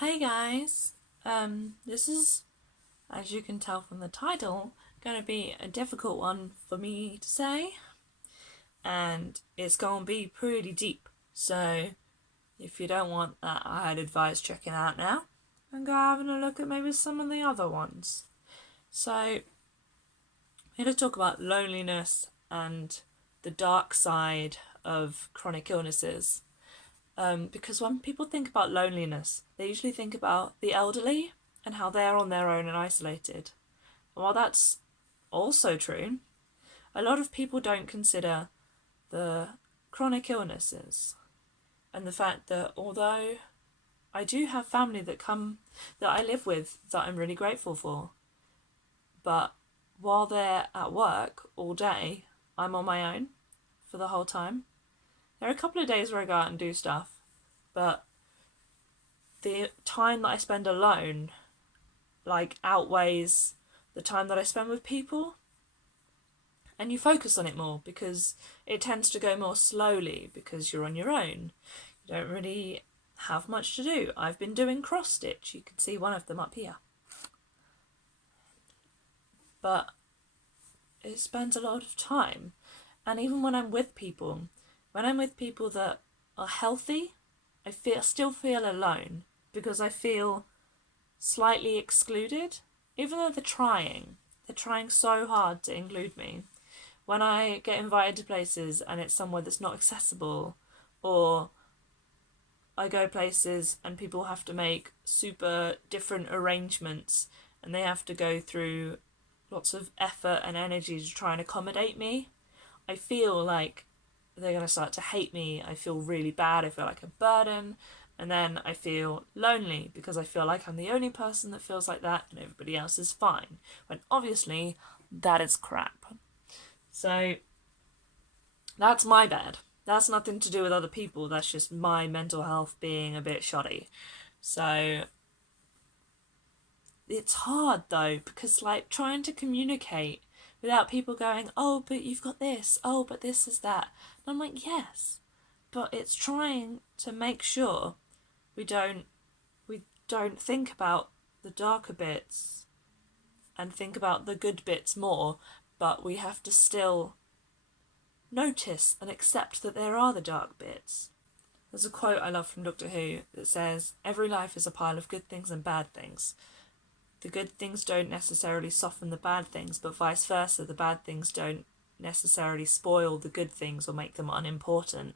Hey guys, this is, as you can tell from the title, going to be a difficult one for me to say, and it's going to be pretty deep. So, if you don't want that, I'd advise checking out now and go having a look at maybe some of the other ones. So, I'm here to talk about loneliness and the dark side of chronic illnesses. Because when people think about loneliness, they usually think about the elderly and how they're on their own and isolated. And while that's also true, a lot of people don't consider the chronic illnesses and the fact that although I do have family that I live with that I'm really grateful for, but while they're at work all day, I'm on my own for the whole time. There are a couple of days where I go out and do stuff, but the time that I spend alone outweighs the time that I spend with people, and you focus on it more because it tends to go more slowly because you're on your own. You don't really have much to do. I've been doing cross stitch. You can see one of them up here. But it spends a lot of time. And even when I'm with people that are healthy, still feel alone because I feel slightly excluded, even though they're trying. They're trying so hard to include me. When I get invited to places and it's somewhere that's not accessible, or I go places and people have to make super different arrangements and they have to go through lots of effort and energy to try and accommodate me, I feel like they're going to start to hate me. I feel really bad. I feel like a burden. And then I feel lonely because I feel like I'm the only person that feels like that and everybody else is fine. When obviously that is crap. So that's my bad. That's nothing to do with other people. That's just my mental health being a bit shoddy. So it's hard though, because trying to communicate without people going, oh, but you've got this, oh, but this is that. And I'm like, yes, but it's trying to make sure we don't think about the darker bits and think about the good bits more, but we have to still notice and accept that there are the dark bits. There's a quote I love from Doctor Who that says, every life is a pile of good things and bad things. The good things don't necessarily soften the bad things, but vice versa, the bad things don't necessarily spoil the good things or make them unimportant.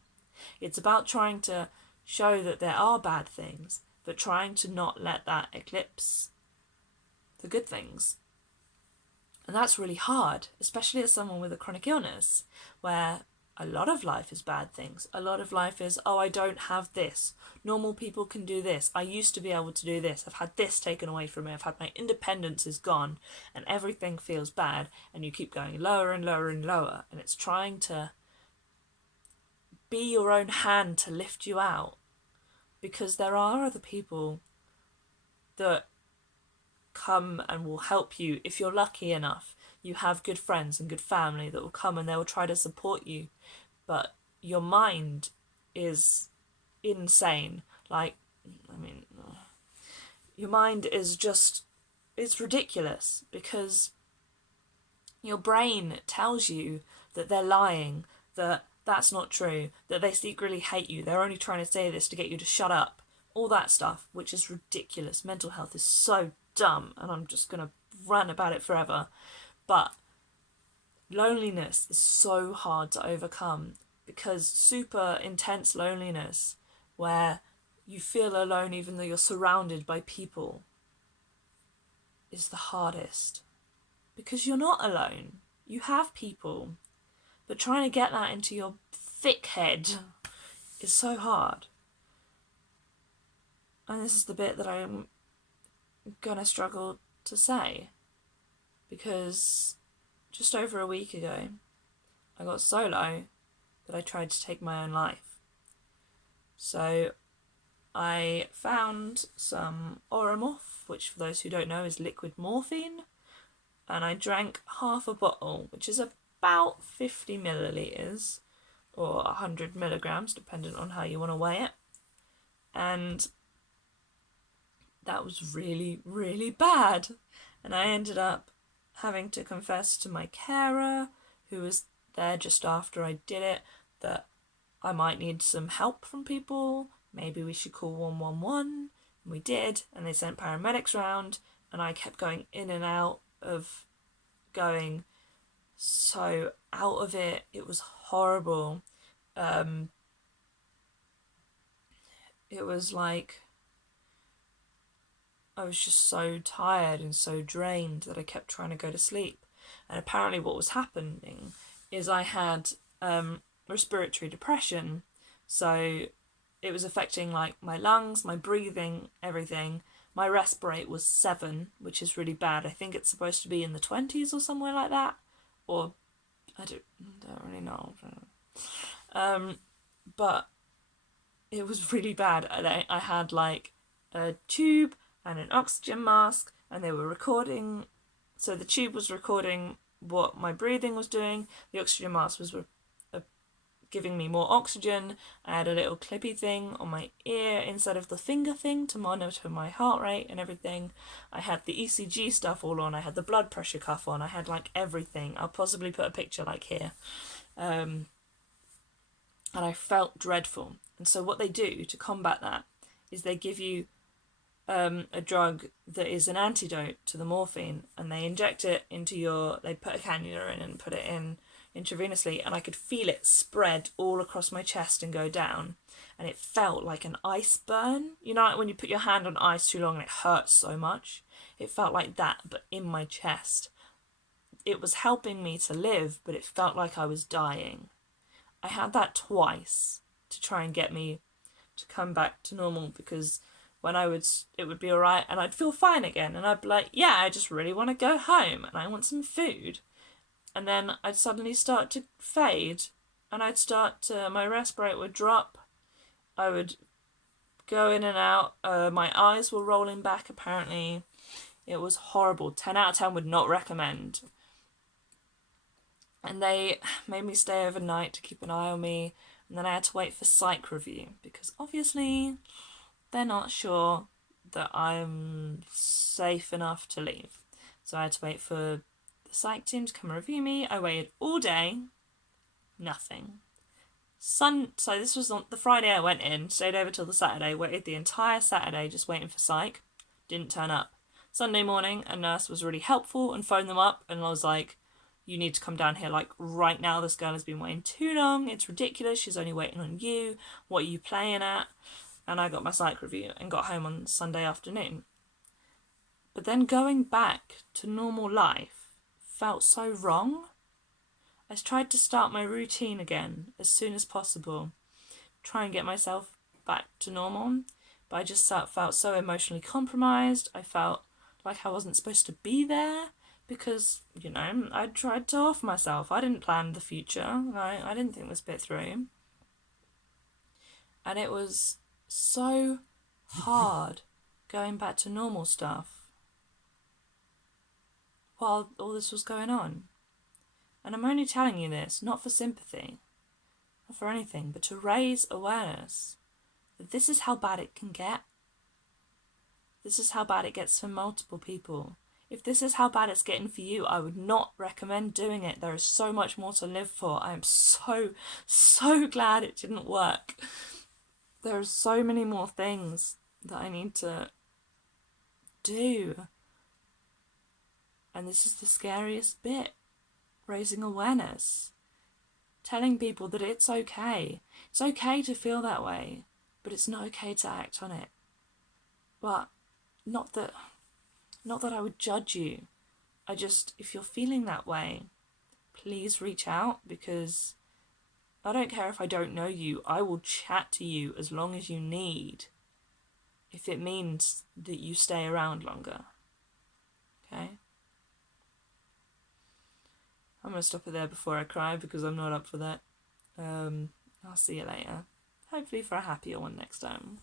It's about trying to show that there are bad things, but trying to not let that eclipse the good things. And that's really hard, especially as someone with a chronic illness, where a lot of life is bad things. A lot of life is, oh, I don't have this. Normal people can do this. I used to be able to do this. I've had this taken away from me. I've had my independence is gone, and everything feels bad, and you keep going lower and lower and lower, and it's trying to be your own hand to lift you out, because there are other people that come and will help you if you're lucky enough. You have good friends and good family that will come and they will try to support you, but your mind is insane. Your mind is just, it's ridiculous because your brain tells you that they're lying, that that's not true, that they secretly hate you, they're only trying to say this to get you to shut up, all that stuff, which is ridiculous. Mental health is so dumb, and I'm just going to rant about it forever. But loneliness is so hard to overcome because super intense loneliness, where you feel alone even though you're surrounded by people, is the hardest. Because you're not alone. You have people. But trying to get that into your thick head is so hard. And this is the bit that I'm gonna struggle to say. Because just over a week ago, I got so low that I tried to take my own life. So I found some Oromorph, which for those who don't know is liquid morphine, and I drank half a bottle, which is about 50 millilitres or 100 milligrams, depending on how you want to weigh it. And that was really, really bad. And I ended up having to confess to my carer, who was there just after I did it, that I might need some help from people. Maybe we should call 111. And we did, and they sent paramedics round, and I kept going in and out of going so out of it. It was horrible. It was like I was just so tired and so drained that I kept trying to go to sleep. And apparently what was happening is I had respiratory depression. So it was affecting like my lungs, my breathing, everything. My respirate rate was 7, which is really bad. I think it's supposed to be in the 20s or somewhere like that. Or I don't really know. But it was really bad. I had like a tube and an oxygen mask, and they were recording. So the tube was recording what my breathing was doing. The oxygen mask was giving me more oxygen. I had a little clippy thing on my ear instead of the finger thing to monitor my heart rate and everything. I had the ECG stuff all on. I had the blood pressure cuff on. I had like everything. I'll possibly put a picture like here. And I felt dreadful. And so what they do to combat that is they give you a drug that is an antidote to the morphine, and they inject it into they put a cannula in and put it in intravenously, and I could feel it spread all across my chest and go down, and it felt like an ice burn. You know, like when you put your hand on ice too long and it hurts so much? It felt like that, but in my chest. It was helping me to live, but it felt like I was dying. I had that twice to try and get me to come back to normal, because when it would be alright and I'd feel fine again, and I'd be like, yeah, I just really want to go home and I want some food. And then I'd suddenly start to fade, and my respirate rate would drop. I would go in and out. My eyes were rolling back, apparently. It was horrible. 10 out of 10 would not recommend. And they made me stay overnight to keep an eye on me, and then I had to wait for psych review, because obviously they're not sure that I'm safe enough to leave. So I had to wait for the psych team to come review me. I waited all day. Nothing. So this was on the Friday I went in, stayed over till the Saturday, waited the entire Saturday just waiting for psych. Didn't turn up. Sunday morning, a nurse was really helpful and phoned them up, and I was like, you need to come down here like right now. This girl has been waiting too long. It's ridiculous. She's only waiting on you. What are you playing at? And I got my psych review and got home on Sunday afternoon. But then going back to normal life felt so wrong. I tried to start my routine again as soon as possible, try and get myself back to normal, but I just felt so emotionally compromised. I felt like I wasn't supposed to be there, because, you know, I tried to off myself. I didn't plan the future. I didn't think this bit through. And it was so hard going back to normal stuff while all this was going on. And I'm only telling you this, not for sympathy, not for anything, but to raise awareness that this is how bad it can get. This is how bad it gets for multiple people. If this is how bad it's getting for you, I would not recommend doing it. There is so much more to live for. I am so, so glad it didn't work. There are so many more things that I need to do. And this is the scariest bit. Raising awareness. Telling people that it's okay. It's okay to feel that way, but it's not okay to act on it. But not that I would judge you. If you're feeling that way, please reach out, because I don't care if I don't know you. I will chat to you as long as you need, if it means that you stay around longer. Okay? I'm going to stop it there before I cry, because I'm not up for that. I'll see you later. Hopefully for a happier one next time.